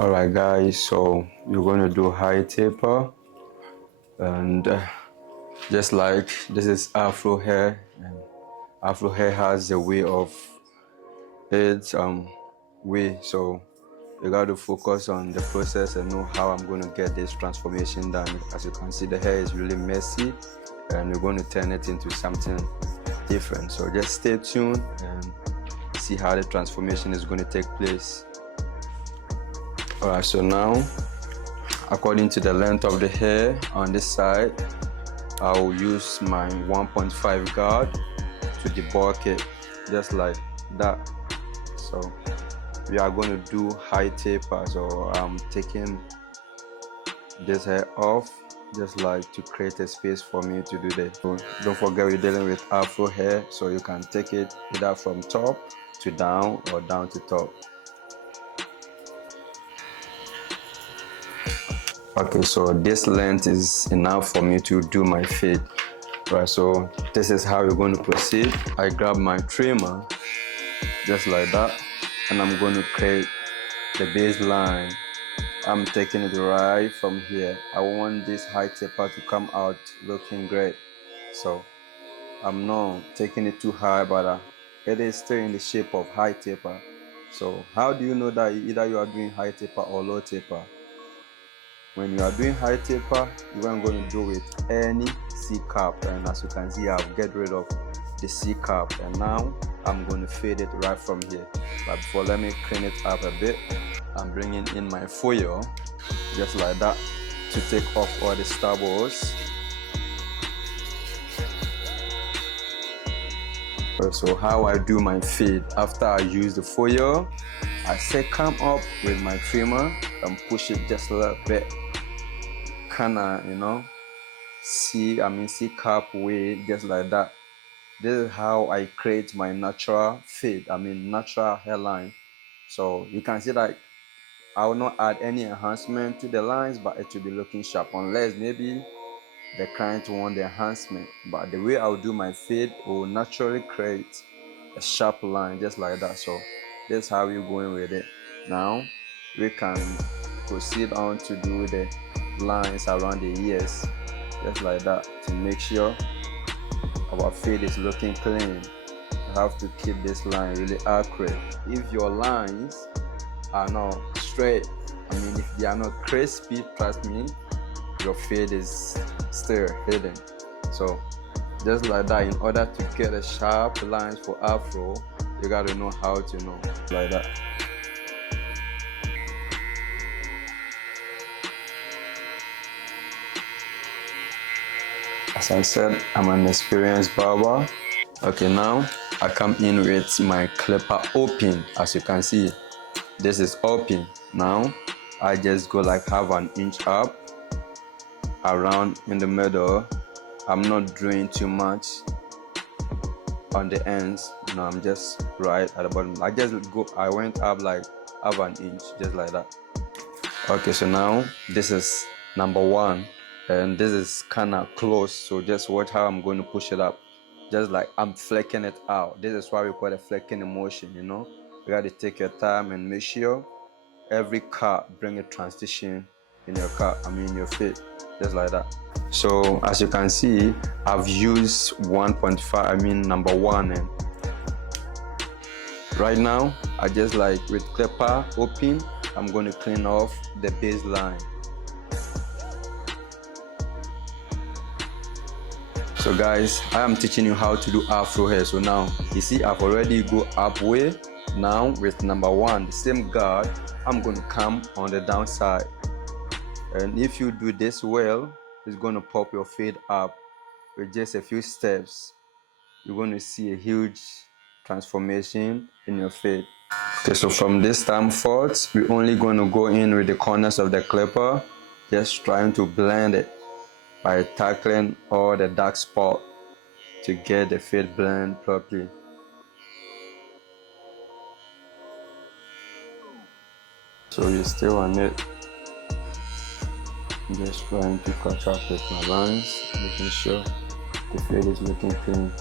Alright guys, so you're going to do high taper, and just like this is afro hair, and afro hair has a way of its way, so you got to focus on the process and know how I'm going to get this transformation done. As you can see, the hair is really messy and we're going to turn it into something different, so just stay tuned and see how the transformation is going to take place. Alright, so now according to the length of the hair on this side, I'll use my 1.5 guard to debulk it just like that. So we are going to do high taper, so I'm taking this hair off just like to create a space for me to do this. So don't forget we're dealing with afro hair, so you can take it either from top to down or down to top. Okay, so this length is enough for me to do my fade. Right, so this is how we're going to proceed. I grab my trimmer just like that, and I'm going to create the baseline. I'm taking it right from here. I want this high taper to come out looking great, so I'm not taking it too high, but it is still in the shape of high taper. So how do you know that either you are doing high taper or low taper? When you are doing high taper, you are going to do with any C cap, and as you can see, I've get rid of the C cap, and now I'm going to fade it right from here. But before, let me clean it up a bit. I'm bringing in my foil just like that to take off all the stubbles. So how I do my fade, after I use the foil, I say come up with my trimmer and push it just a little bit, kinda, C cap way, just like that. This is how I create my natural fade, natural hairline. So you can see that I will not add any enhancement to the lines, but it will be looking sharp, unless maybe the client want the enhancement. But the way I'll do my fade will naturally create a sharp line just like that. So that's how we're going with it. Now we can proceed on to do the lines around the ears just like that, to make sure our fade is looking clean. You have to keep this line really accurate. If your lines are not straight, if they are not crispy, trust me, your fade is still hidden. So just like that, in order to get a sharp lines for afro, you got to know how to know like that. As I said, I'm an experienced barber. Okay, now I come in with my clipper open. As you can see, this is open. Now I just go like half an inch up around in the middle. I'm not doing too much on the ends. No, I'm just right at the bottom. I went up like half an inch, just like that. Okay, so now this is number one, and this is kind of close, so just watch how I'm going to push it up, just like I'm flecking it out. This is why we call it flecking motion. You got to take your time and make sure every cut bring a transition in your cut, in your fit, just like that. So as you can see, I've used 1.5, number one, and right now I just like with clipper open, I'm going to clean off the baseline. So guys, I am teaching you how to do afro hair. So now you see I've already go up way. Now with number one, the same guard, I'm going to come on the downside, and if you do this well, it's going to pop your fade up with just a few steps. You're going to see a huge transformation in your fade. Okay, so from this time forth, we're only going to go in with the corners of the clipper, just trying to blend it by tackling all the dark spot to get the fade blend properly. So you're still on it, just trying to catch up with my lines, making sure the fade is looking clean.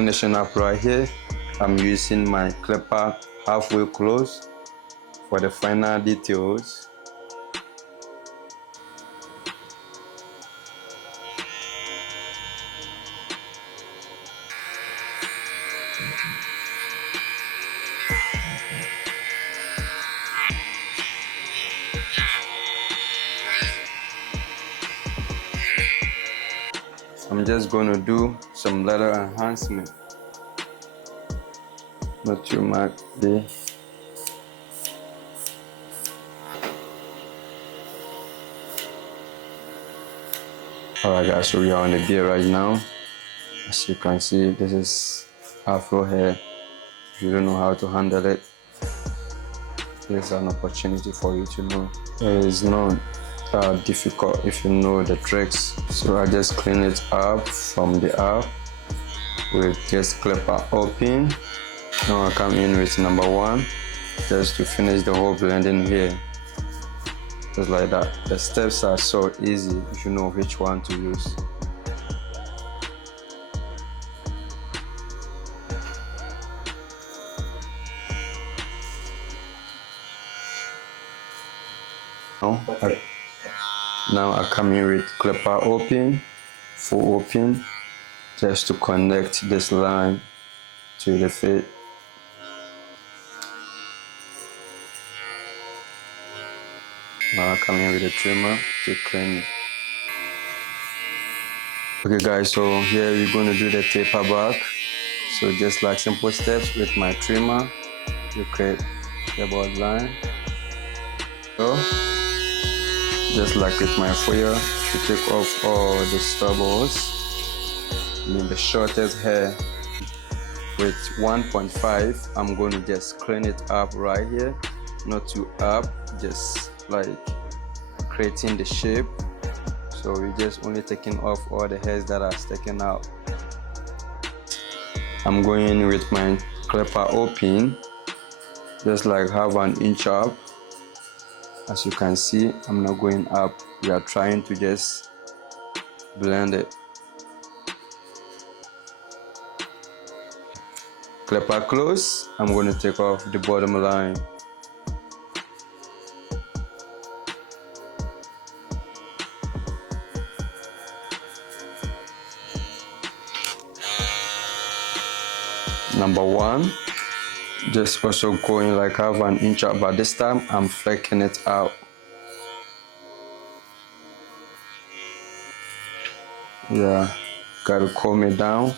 finishing up right here. I'm using my clipper halfway close for the final details. I'm just going to do some letter enhancement. Not too much there. Alright guys, so we are on the beard right now. As you can see, this is afro hair. If you don't know how to handle it, there's an opportunity for you to know. It is not that difficult if you know the tricks. So I just clean it up from the up with just clipper open. Now I come in with number 1 just to finish the whole blending here. Just like that. The steps are so easy if you know which one to use. Now I come in with clipper open, full open, just to connect this line to the fade. Now I come in with a trimmer to clean it. Okay guys, so here we're going to do the taper back. So just like simple steps with my trimmer, you create the board line. So just like with my foyer, to take off all the stubbles. I mean the shortest hair. With 1.5, I'm going to just clean it up right here, not too up, just like creating the shape. So we're just only taking off all the hairs that are sticking out. I'm going in with my clipper open, just like have an inch up. As you can see, I'm not going up. We are trying to just blend it. Clipper close, I'm going to take off the bottom line. Number 1, just also going like half an inch up, but this time I'm flicking it out. Yeah, gotta comb it down,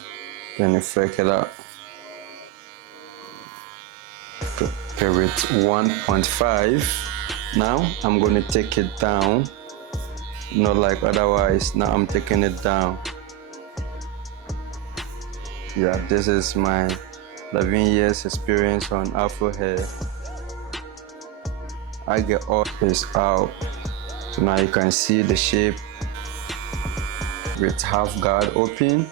then you flick it out. Okay, with 1.5, now I'm going to take it down, not like otherwise. Now I'm taking it down. Yeah, this is my 11 years experience on afro hair. I get all this out, so now you can see the shape with half guard open.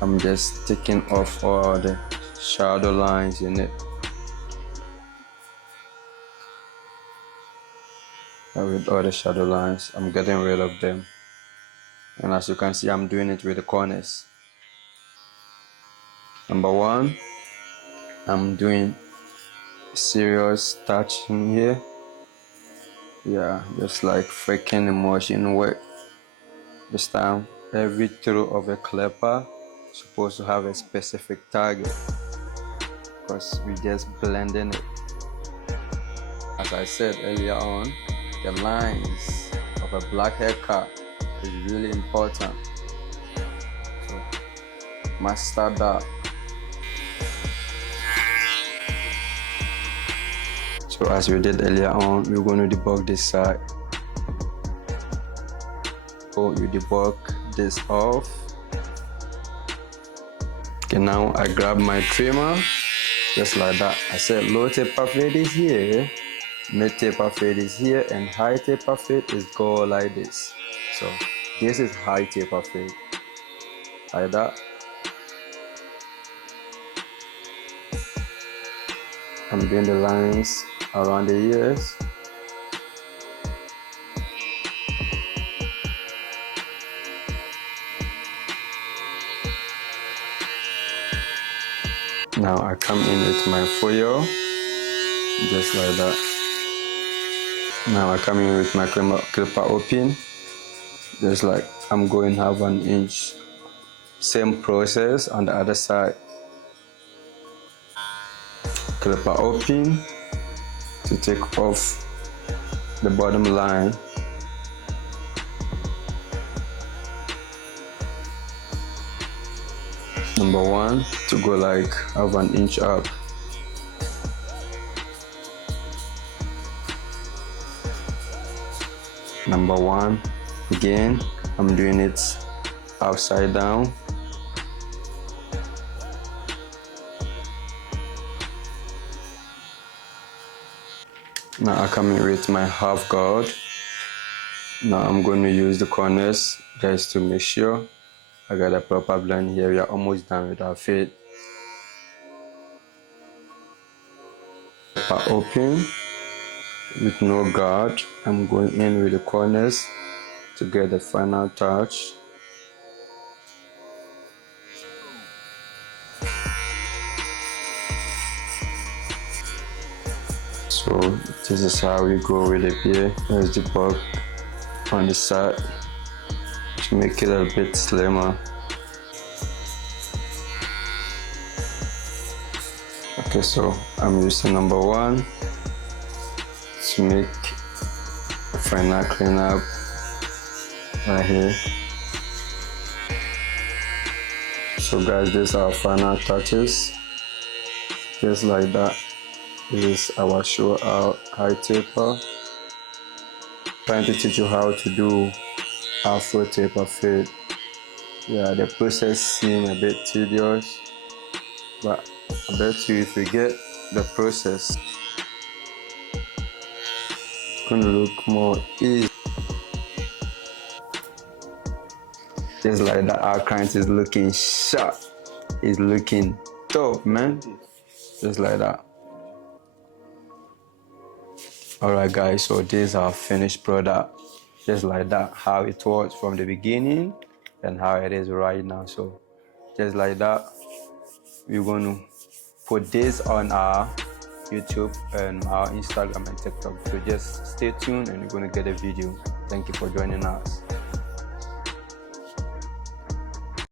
I'm just taking off all the shadow lines in it. With all the shadow lines, I'm getting rid of them. And as you can see, I'm doing it with the corners. Number 1, I'm doing serious touching here. Yeah, just like freaking emotion work. This time, every throw of a clipper is supposed to have a specific target, because we just blending it. As I said earlier on, the lines of a black haircut is really important. So master that. So as we did earlier on, we're going to debug this side. So you debug this off. Okay, now I grab my trimmer, just like that. I said low taper fade is here, mid taper fade is here, and high taper fade is go like this. So this is high taper fade, like that. I'm doing the lines around the ears. Now I come in with my foil, just like that. Now I come in with my clipper open, just like I'm going 1/2 inch. Same process on the other side. Clipper open to take off the bottom line. Number 1 to go like 1/2 inch up. Number 1 again, I'm doing it upside down. Now I come in with my half guard. Now I'm going to use the corners just to make sure I got a proper blend here. We are almost done with our fade. Open with no guard. I'm going in with the corners to get the final touch. So this is how we go with it here. There's the bulb on the side to make it a bit slimmer. Okay, so I'm using number 1 to make a final cleanup right here. So guys, these are our final touches, just like that. This is our show out high taper. Trying to teach you how to do afro taper fade. Yeah, the process seems a bit tedious, but I bet you if you get the process, it's gonna look more easy. Just like that, our client is looking sharp. It's looking dope, man. Just like that. Alright guys, so this is our finished product. Just like that, how it was from the beginning and how it is right now. So just like that, we're going to put this on our YouTube and our Instagram and TikTok. So just stay tuned and you're going to get a video. Thank you for joining us.